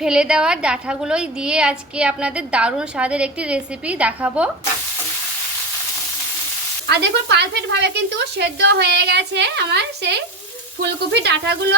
ফেলে দেওয়া ডাঁটাগুলোই দিয়ে আজকে আপনাদের দারুণ স্বাদের একটি রেসিপি দেখাবো। আর দেখুন পারফেক্টভাবে কিন্তু সেদ্ধ হয়ে গেছে আমার সেই ফুলকপি ডাঁটাগুলো।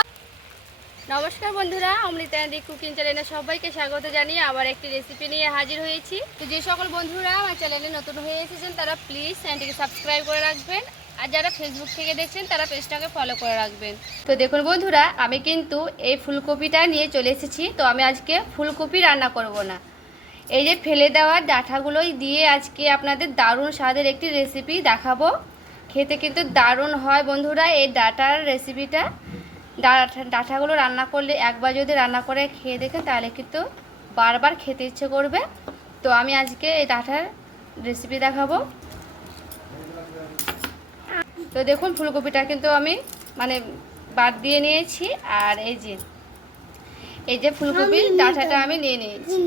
নমস্কার বন্ধুরা অমৃতাদি কুকিং চ্যানেলে সবাইকে স্বাগত জানিয়ে আবার একটি রেসিপি নিয়ে হাজির হয়েছি। তো যে সকল বন্ধুরা আমার চ্যানেলে নতুন হয়ে এসেছেন, তারা প্লিজ চ্যানেলটিকে সাবস্ক্রাইব করে রাখবেন। আর যারা ফেসবুক থেকে দেখছেন, তারা পেজটাকে ফলো করে রাখবেন। তো দেখুন বন্ধুরা, আমি কিন্তু এই ফুলকপিটা নিয়ে চলে এসেছি। তো আমি আজকে ফুলকপি রান্না করব না। এই যে ফেলে দেওয়া ডাঁটাগুলোই দিয়ে আজকে আপনাদের দারুণ স্বাদের একটি রেসিপি দেখাবো। খেতে কিন্তু দারুণ হয় বন্ধুরা এই ডাটার রেসিপিটা ডাঁটাগুলো রান্না করলে একবার যদি রান্না করে খেয়ে দেখেন তাহলে কিন্তু বারবার খেতে ইচ্ছে করবে। তো আমি আজকে এই ডাঁটার রেসিপি দেখাবো। তো দেখুন ফুলকপিটা কিন্তু আমি মানে বাদ দিয়ে নিয়েছি। আর এই যে এই যে ফুলকপির ডাঁটাটা আমি নিয়ে নিয়েছি।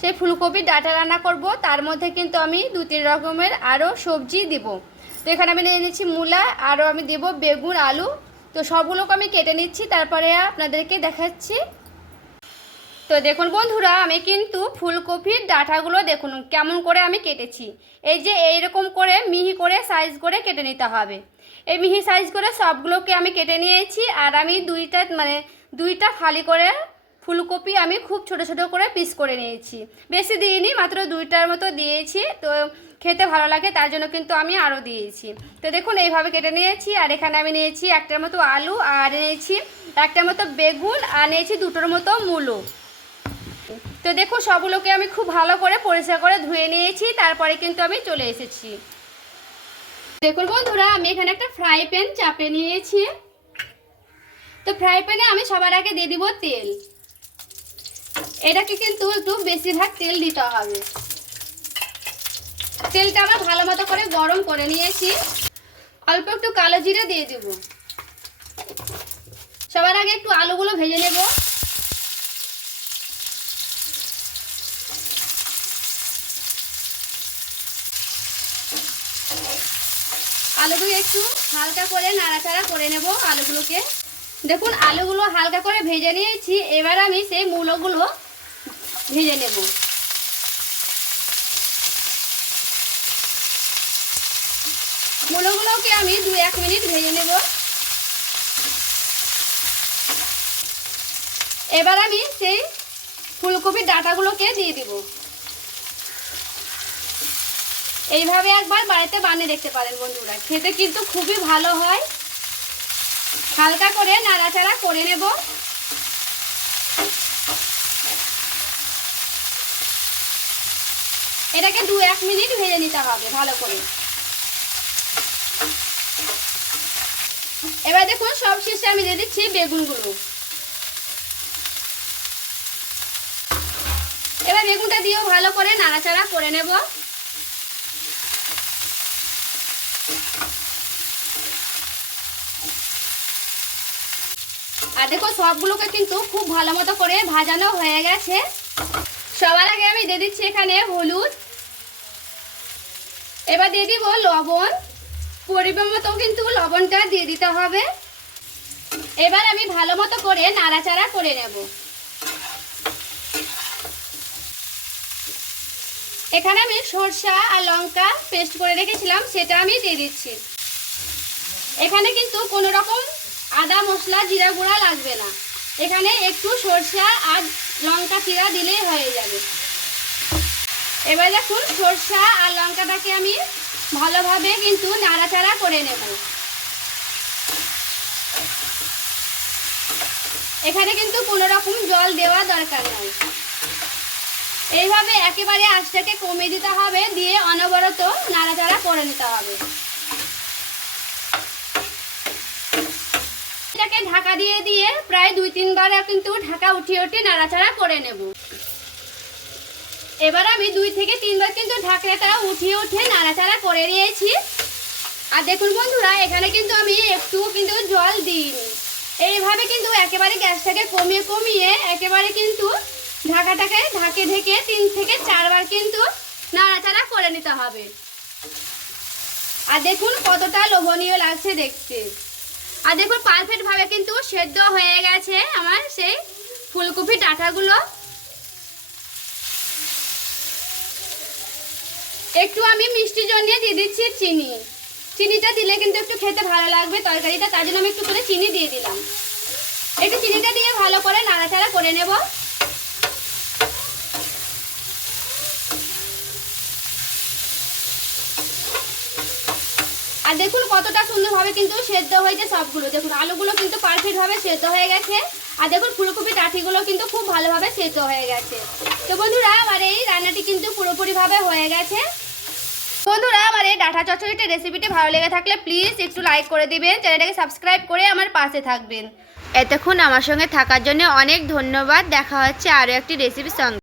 সেই ফুলকপির ডাঁটা রান্না করব তার মধ্যে কিন্তু আমি দু তিন রকমের আরও সবজি দিব। তো এখানে আমি নিয়ে নিচ্ছি মূলা আরও আমি দেব বেগুন আলু তো সবগুলোকে আমি কেটে নিচ্ছি, তারপরে আপনাদেরকে দেখাচ্ছি। তো দেখুন বন্ধুরা, আমি কিন্তু ফুলকপির ডাঁটাগুলো দেখুন কেমন করে আমি কেটেছি। এই যে এইরকম করে মিহি করে সাইজ করে কেটে নিতে হবে। এই মিহি সাইজ করে সবগুলোকে আমি কেটে নিয়েছি, আর আমি দুইটা মানে দুইটা ফালি করে ফুলকপি আমি খুব ছোট ছোট করে পিস করে নিয়েছি। বেশি দিইনি, মাত্র দুইটার মতো দিয়েছি। তো খেতে ভালো লাগে, তার জন্য কিন্তু আমি আরও দিয়েছি। তো দেখুন, এইভাবে কেটে নিয়েছি, আর এখানে আমি নিয়েছি একটার মতো আলু, আর নিয়েছি একটার মতো বেগুন, আর নিয়েছি দুটোর মতো মূলো। তো দেখুন, সবগুলোকে আমি খুব ভালো করে পরিষ্কার করে ধুয়ে নিয়েছি, তারপরে কিন্তু আমি চলে এসেছি। দেখুন বন্ধুরা, আমি এখানে একটা ফ্রাই প্যান চাপে নিয়েছি। তো ফ্রাই প্যানে আমি সবার আগে দিয়ে দিব তেল। এটাকে কিন্তু একটু বেশিরভাগ তেল দিতে হবে। তেলটা আমরা ভালো মতো করে গরম করে নিয়েছি। অল্প একটু কালো জিরে দিয়ে দেব। সবার আগে একটু আলুগুলো ভেজে নেব। আলুগুলো একটু হালকা করে নাড়াচাড়া করে নেব আলুগুলোকে। দেখুন, আলুগুলো হালকা করে ভেজে নিয়েছি। এবার আমি সেই মূলগুলো ভেজে নেব। মূলগুলোকে আমি দু এক মিনিট ভেজে নেব। এবার আমি সেই ফুলকপির ডাটাগুলোকে দিয়ে দিব। এইভাবে একবার বাড়িতে বানিয়ে দেখতে পারেন বন্ধুরা। খেতে কিন্তু খুবই ভালো হয়। হালকা করে নাড়াচাড়া করে নেব। এটাকে দু এক মিনিট ভেজে নিতে হবে ভালো করে। এবার দেখুন, সব শেষে আমি দিয়ে দিচ্ছি বেগুনগুলো। এবার বেগুনটা দিয়েও ভালো করে নাড়াচাড়া করে নেব। আর দেখো সবগুলোকে কিন্তু খুব ভালো মতো করে ভাজানো হয়ে গেছে। সবার আগে আমি দিয়ে দিচ্ছি এখানে হলুদ। এবার দিয়ে দিব লবণ। পরিমাণ মতো কিন্তু লবণটা দিয়ে দিতে হবে। এবার আমি ভালো মতো করে নাড়াচাড়া করে নেব। এখানে আমি সরষা আর লঙ্কা পেস্ট করে রেখেছিলাম, সেটা আমি দিয়ে দিচ্ছি। এখানে কিন্তু কোনো রকম আদা মশলা, জিরা গুঁড়া লাগবে না। এখানে একটু সরষা আর লঙ্কা চিরা দিলেই হয়ে যাবে। এবার দেখুন, সরষা আর লঙ্কাটাকে আমি ভালোভাবে কিন্তু নাড়াচাড়া করে নেব। এখানে কিন্তু কোনো রকম জল দেওয়া দরকার নয় এইভাবে একেবারে আঁচটাকে কমে দিতে হবে, দিয়ে অনবরত নাড়াচাড়া করে নিতে হবে। এটাকে ঢাকা দিয়ে দিয়ে প্রায় দুই, তিনবার কিন্তু ঢাকা উঠিয়ে উঠিয়ে নাড়াচাড়া করে নেব। এবার আমি দুই থেকে তিনবার কিন্তু ঢাকনাটা উঠিয়ে উঠিয়ে নাড়াচাড়া করে নিয়েছি। আর দেখুন বন্ধুরা, এখানে কিন্তু আমি একটু কিন্তু জল দিইনি। এইভাবে কিন্তু একেবারে গ্যাসটাকে কমিয়ে কমিয়ে একেবারে কিন্তু ঢাকাটাকে ঢাকে ঢেকে তিন থেকে চারবার কিন্তু নাড়াচাড়া করে নিতে হবে। আর দেখুন কতটা লোভনীয় লাগছে দেখতে। আর দেখুন পারফেক্টভাবে কিন্তু সেদ্ধ হয়ে গেছে আমার সেই ফুলকপি ডাঁটাগুলো। একটু আমি মিষ্টির জন্য দিয়ে দিচ্ছি চিনি। চিনিটা দিলে কিন্তু একটু খেতে ভালো লাগবে তরকারিটা, তার জন্য আমি একটু করে চিনি দিয়ে দিলাম। একটু চিনিটা দিয়ে ভালো করে নাড়াচাড়া করে নেব। আর দেখুন কতটা সুন্দরভাবে কিন্তু সেদ্ধ হয়েছে সবগুলো। দেখুন, আলুগুলো কিন্তু পারফেক্টভাবে সেদ্ধ হয়ে গেছে। আর দেখুন ফুলকপি ডাঁটিগুলো কিন্তু খুব ভালোভাবে সেদ্ধ হয়ে গেছে। তো বন্ধুরা, আমার এই রান্নাটি কিন্তু পুরোপুরিভাবে হয়ে গেছে। বন্ধুরা, আমার এই ডাঁটা চচ্চড়িটা রেসিপিটি ভালো লেগে থাকলে প্লিজ একটু লাইক করে দিবেন, চ্যানেলটাকে সাবস্ক্রাইব করে আমার পাশে থাকবেন। এতক্ষণ আমার সঙ্গে থাকার জন্য অনেক ধন্যবাদ। দেখা হচ্ছে আরও একটি রেসিপির সঙ্গে।